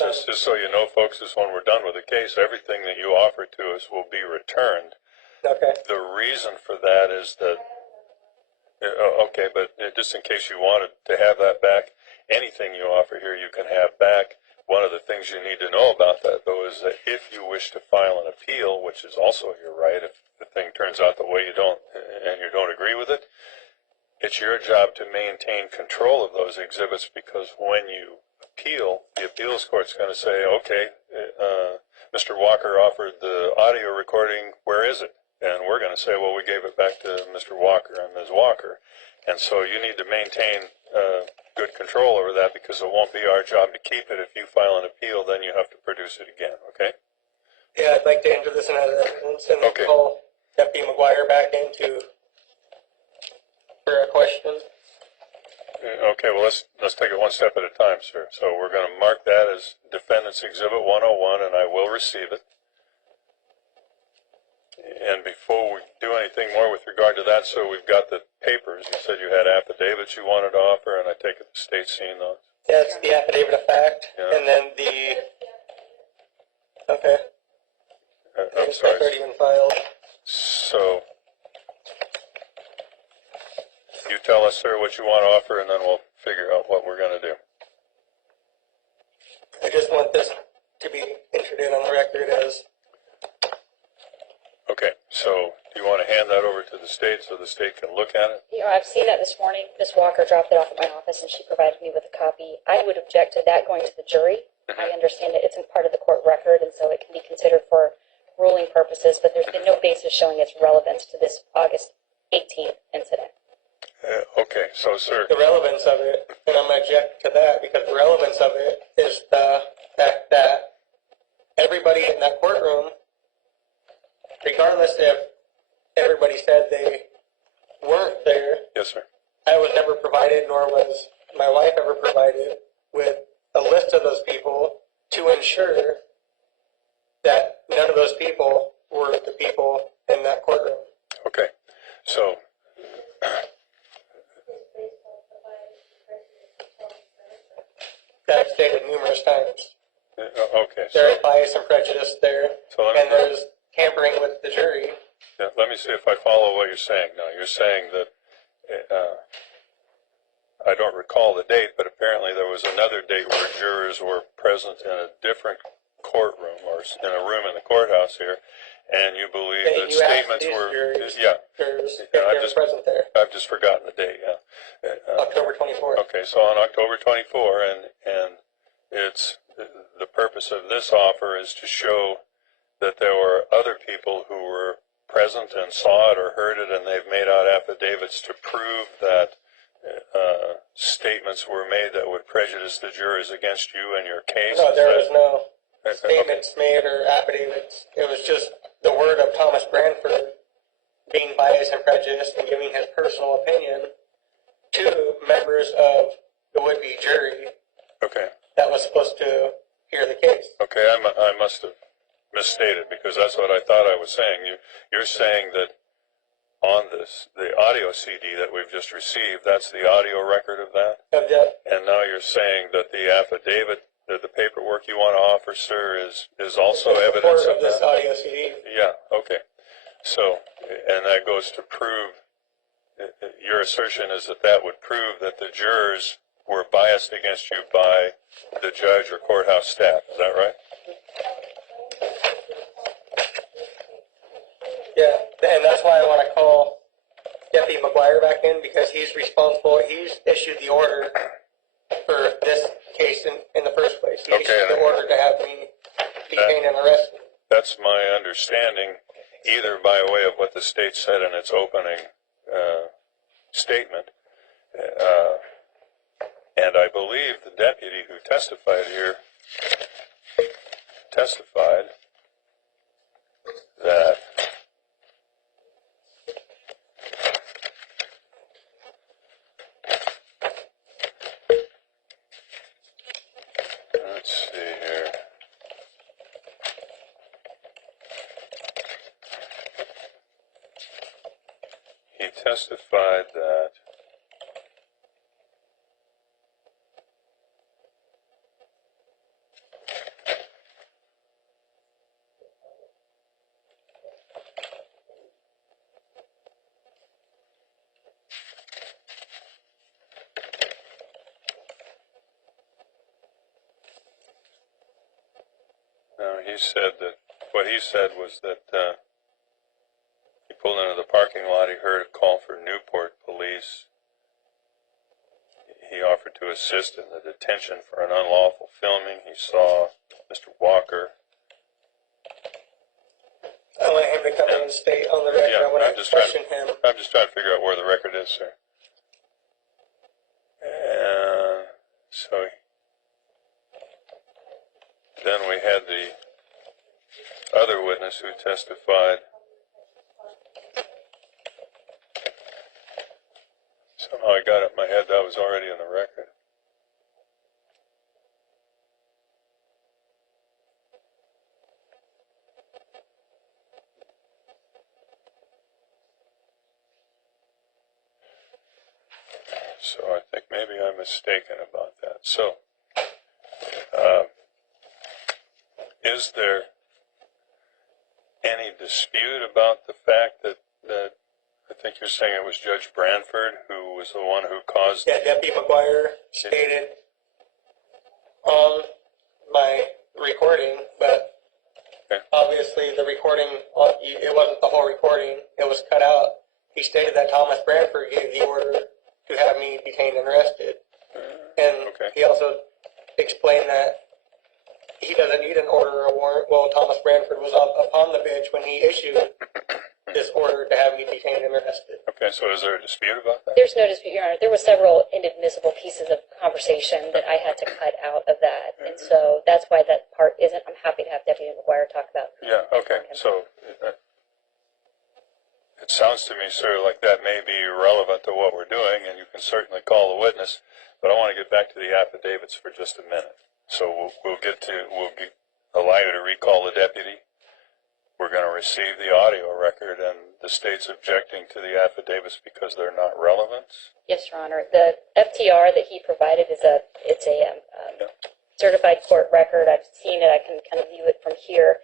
just so you know, folks, is when we're done with the case, everything that you offer to us will be returned. Okay. The reason for that is that, okay, but just in case you wanted to have that back, anything you offer here you can have back. One of the things you need to know about that, though, is that if you wish to file an appeal, which is also your right, if the thing turns out the way you don't, and you don't agree with it, it's your job to maintain control of those exhibits, because when you appeal, the appeals court's going to say, okay, Mr. Walker offered the audio recording, where is it? And we're going to say, well, we gave it back to Mr. Walker and Ms. Walker. And so you need to maintain good control over that, because it won't be our job to keep it. If you file an appeal, then you have to produce it again, okay? Yeah, I'd like to enter this in as evidence and Okay. call Deputy McGuire back in for a question. Okay, well, let's take it one step at a time, sir. So we're going to mark that as Defendant's Exhibit 101, and I will receive it. And before we do anything more with regard to that, so we've got the papers. You said you had affidavits you wanted to offer, and I take it the state's seen those. Yeah, it's the affidavit of fact, Yeah. and then the, okay. I'm sorry. That's already been filed. So you tell us, sir, what you want to offer, and then we'll figure out what we're going to do. I just want this to be entered in on the record as, Okay, so do you want to hand that over to the state so the state can look at it? You know, I've seen that this morning. Ms. Walker dropped it off at my office, and she provided me with a copy. I would object to that going to the jury. I understand that it's in part of the court record, and so it can be considered for ruling purposes, but there's been no basis showing its relevance to this August 18th incident. Okay, so, sir. the relevance of it, and I'm going to object to that, because the relevance of it is the fact that everybody in that courtroom, regardless if everybody said they weren't there, Yes, sir. I was never provided, nor was my wife ever provided, with a list of those people to ensure that none of those people were the people in that courtroom. Okay, so That I've stated numerous times. okay, There so is bias and prejudice there, So let and me- there's tampering with the jury. yeah, let me see if I follow what you're saying now. You're saying that I don't recall the date, but apparently there was another date where jurors were present in a different courtroom or in a room in the courthouse here, and you believe And that you asked statements these were jurors, yeah. jurors if Yeah, they're present there, I've just forgotten the date. Yeah. October 24th. Okay, so on October 24, and it's the purpose of this offer is to show that there were other people who were present and saw it or heard it, and they've made out affidavits to prove that statements were made that would prejudice the jurors against you and your case. No, Is there that- was no okay. statements made or affidavits. It was just the word of Thomas Branford being biased and prejudiced and giving his personal opinion to members of the would-be jury Okay. that was supposed to hear the case. Okay, I must have misstated, because that's what I thought I was saying. You're saying that on the audio CD that we've just received, that's the audio record of that? Of that, And now you're saying that the affidavit, that the paperwork you want to offer, sir, is also the evidence support of this that? audio CD. Yeah, okay. So, and that goes to prove, your assertion is that that would prove that the jurors were biased against you by the judge or courthouse staff, is that right? Yeah, and that's why I want to call Deputy McGuire back in, because he's responsible. He's issued the order for this case in the first place. He Okay. issued the order to have me detained and arrested. That's my understanding, either by way of what the state said in its opening statement, and I believe the deputy who testified here testified that let's see here. He testified that He said that, what he said was that, he pulled into the parking lot, he heard a call for Newport police. He offered to assist in the detention for an unlawful filming. He saw Mr. Walker. I want him to come in and state on the record. Yeah, I want I'm to just question him. I'm just trying to figure out where the record is, sir. And so then we had the other witness who testified. Somehow I got it in my head that was already in the record. So I think maybe I'm mistaken about that. So, is there any dispute about the fact that I think you're saying it was Judge Branford who was the one who caused? Yeah, Deputy McGuire stated on my recording, but Okay. obviously the recording, it wasn't the whole recording, it was cut out. He stated that Thomas Branford gave the order to have me detained and arrested. And Okay. he also explained that he doesn't need an order or a warrant. Well, Thomas Branford was up upon the bench when he issued this order to have me detained and arrested. Okay, so is there a dispute about that? There's no dispute, Your Honor. There were several inadmissible pieces of conversation that I had to cut out of that. And so that's why that part isn't, I'm happy to have Deputy McGuire talk about. Yeah, okay, so it sounds to me, sir, like that may be relevant to what we're doing, and you can certainly call the witness, but I want to get back to the affidavits for just a minute. So we'll allow you to recall the deputy. We're going to receive the audio record, and the state's objecting to the affidavits because they're not relevant. Yes, Your Honor. The FTR that he provided is a certified court record. I've seen it. I can kind of view it from here.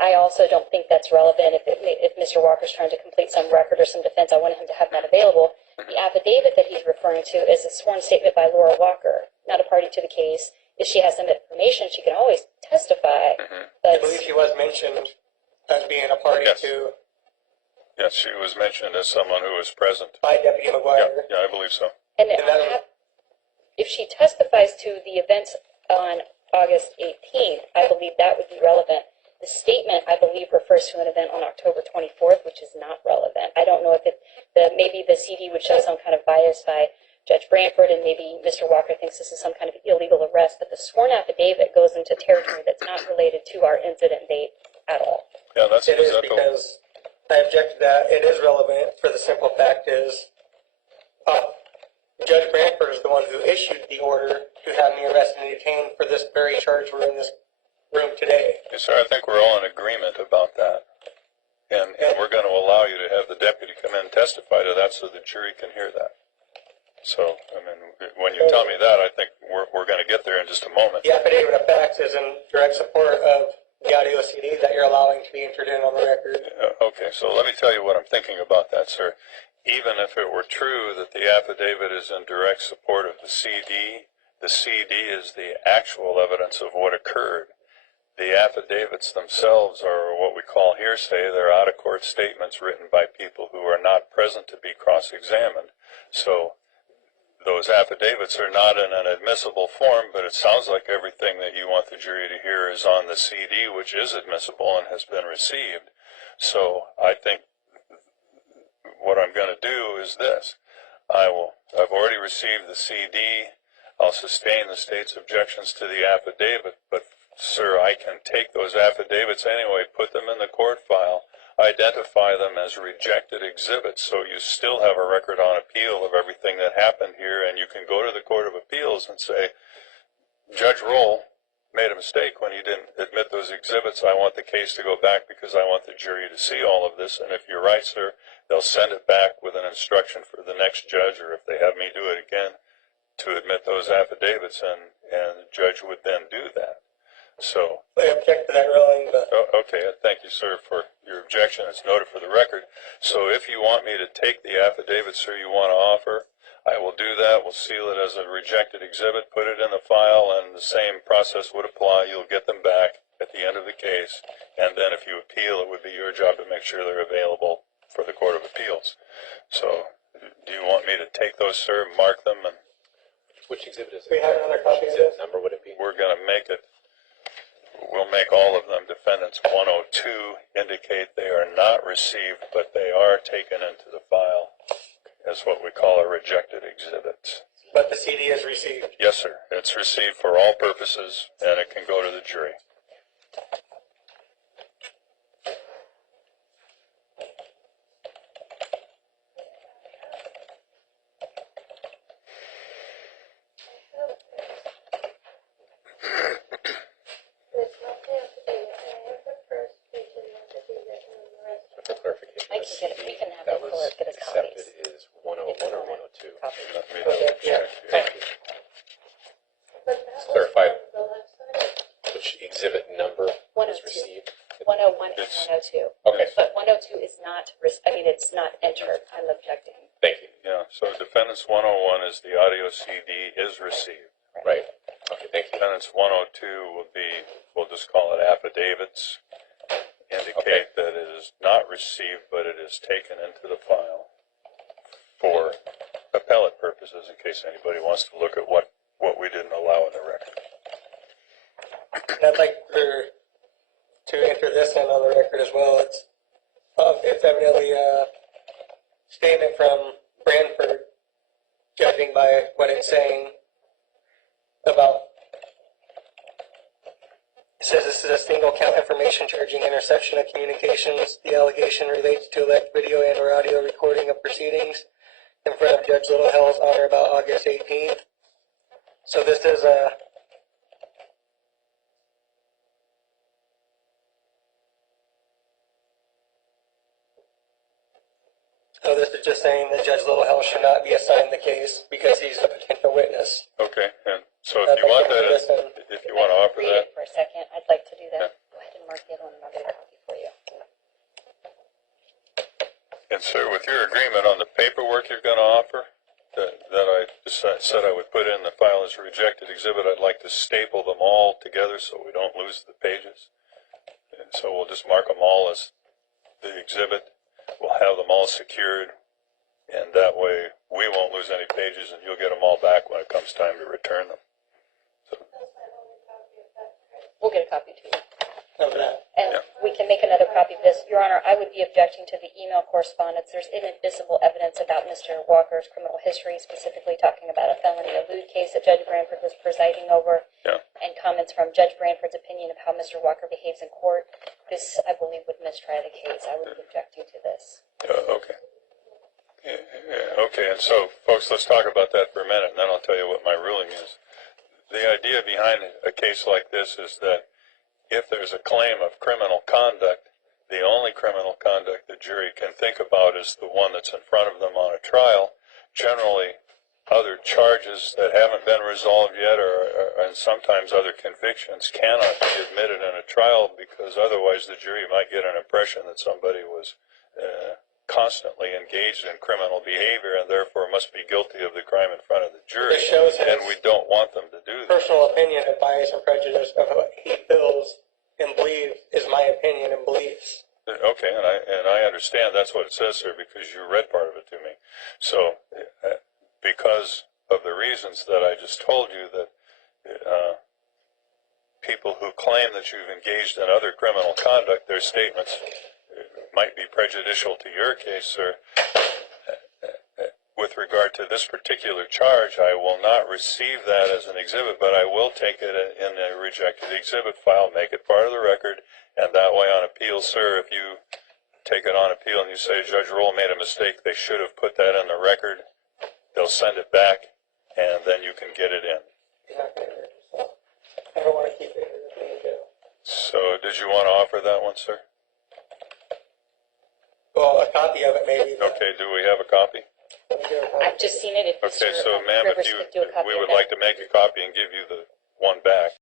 I also don't think that's relevant. If Mr. Walker's trying to complete some record or some defense, I wanted him to have that available. The affidavit that he's referring to is a sworn statement by Laura Walker, not a party to the case. If she has some information, she can always testify. But I believe she was mentioned as being a party Yes. to Yes, she was mentioned as someone who was present. by Deputy McGuire. Yeah, I believe so. And And that- if she testifies to the events on August 18th, I believe that would be relevant. The statement, I believe, refers to an event on October 24th, which is not relevant. I don't know if maybe the CD would show some kind of bias by Judge Branford, and maybe Mr. Walker thinks this is some kind of illegal arrest, but the sworn affidavit goes into territory that's not related to our incident date at all. Yeah, that's It is that the- because I object to that. It is relevant for the simple fact is Judge Branford is the one who issued the order to have me arrested and detained for this very charge we're in this room today. Yes, sir, I think we're all in agreement about that. And we're going to allow you to have the deputy come in and testify to that so the jury can hear that. So, I mean, when you tell me that, I think we're going to get there in just a moment. The affidavit of facts is in direct support of the audio CD that you're allowing to be entered in on the record. Okay, so let me tell you what I'm thinking about that, sir. Even if it were true that the affidavit is in direct support of the CD is the actual evidence of what occurred. The affidavits themselves are what we call hearsay. They're out-of-court statements written by people who are not present to be cross-examined. So those affidavits are not in an admissible form, but it sounds like everything that you want the jury to hear is on the CD, which is admissible and has been received. So I think what I'm going to do is this. I've already received the CD. I'll sustain the state's objections to the affidavit, but sir, I can take those affidavits anyway, put them in the court file, identify them as rejected exhibits, so you still have a record on appeal of everything that happened here, and you can go to the Court of Appeals and say, Judge Roll made a mistake when he didn't admit those exhibits. I want the case to go back because I want the jury to see all of this, and if you're right, sir, they'll send it back with an instruction for the next judge, or if they have me do it again, to admit those affidavits, and the judge would then do that. So, I object to that ruling, but okay, thank you, sir, for your objection. It's noted for the record. So if you want me to take the affidavit, sir, you want to offer, I will do that. We'll seal it as a rejected exhibit, put it in the file, and the same process would apply. You'll get them back at the the end of the case, and then if you appeal, it would be your job to make sure they're available for the Court of Appeals. So, do you want me to take those, sir, mark them, and Which exhibit is it? We have another copy of Exhibit this. number would it be? we're going to make it, we'll make all of them defendants 102 indicate they are not received, but they are taken into the file as what we call a rejected exhibit. But the CD is received. Yes, sir. It's received for all purposes, and it can go to the jury. For clarification, I the can get it. We CD can have that the was clerk get us accepted copies. is 101 or 102. Copy. Let me double Yeah. check here. Thank you. Let's clarify which exhibit number was 102. received. 101 and It's- 102. Okay, But 102 is not, it's not entered. I'm objecting. thank you. Yeah, so defendants 101 is the audio CD is received. Right. Okay, thank you. Defendants 102 will be, we'll just call it affidavits, indicate that it is not received, but it is taken into the file for appellate purposes, in case anybody wants to look at what we didn't allow in the record. And I'd like to enter this in on the record as well. It's evidently a statement from Branford, judging by what it's saying about. It says this is a single count information charging interception of communications. The allegation relates to elect video and or audio recording of proceedings in front of Judge Littlehell's on or about August 18th. So this is a So this is just saying that Judge Littlehell should not be assigned the case because he's a potential witness. Okay, and so if you want that, if you want to offer Read that, it for a second. I'd like to do Yeah. that. Go ahead and mark the other one and I'll get a copy for you. and sir, with your agreement on the paperwork you're going to offer, that I said I would put in the file as a rejected exhibit, I'd like to staple them all together so we don't lose the pages. And so we'll just mark them all as the exhibit. We'll have them all secured, and that way we won't lose any pages, and you'll get them all back when it comes time to return them. We'll get a copy to you. Of that. And Yeah. we can make another copy of this. Your Honor, I would be objecting to the email correspondence. There's inadmissible evidence about Mr. Walker's criminal history, specifically talking about a felony elude case that Judge Branford was presiding over, Yeah. and comments from Judge Branford's opinion of how Mr. Walker behaves in court. This, I believe, would mistry the case. I would be objecting to this. Okay. Okay, and so, folks, let's talk about that for a minute, and then I'll tell you what my ruling is. The idea behind a case like this is that if there's a claim of criminal conduct, the only criminal conduct the jury can think about is the one that's in front of them on a trial. Generally, other charges that haven't been resolved yet, and sometimes other convictions, cannot be admitted in a trial because otherwise the jury might get an impression that somebody was constantly engaged in criminal behavior and therefore must be guilty of the crime in front of the jury. It shows his And we don't want them to do that. personal opinion of bias and prejudice of what he feels and believes is my opinion and beliefs. Okay, and I understand that's what it says, sir, because you read part of it to me. So, because of the reasons that I just told you, that people who claim that you've engaged in other criminal conduct, their statements might be prejudicial to your case, sir. With regard to this particular charge, I will not receive that as an exhibit, but I will take it in the rejected exhibit file, make it part of the record, and that way on appeal, sir, if you take it on appeal and you say Judge Roll made a mistake, they should have put that in the record, they'll send it back, and then you can get it in. You're not gonna hurt yourself. I don't want to keep it here with me in jail. So, did you want to offer that one, sir? Well, a copy of it maybe. but- Okay, do we have a copy? I've just seen it. If Okay, Mr. so ma'am, if Rivers could do a copy we of would that. like to make a copy and give you the one back.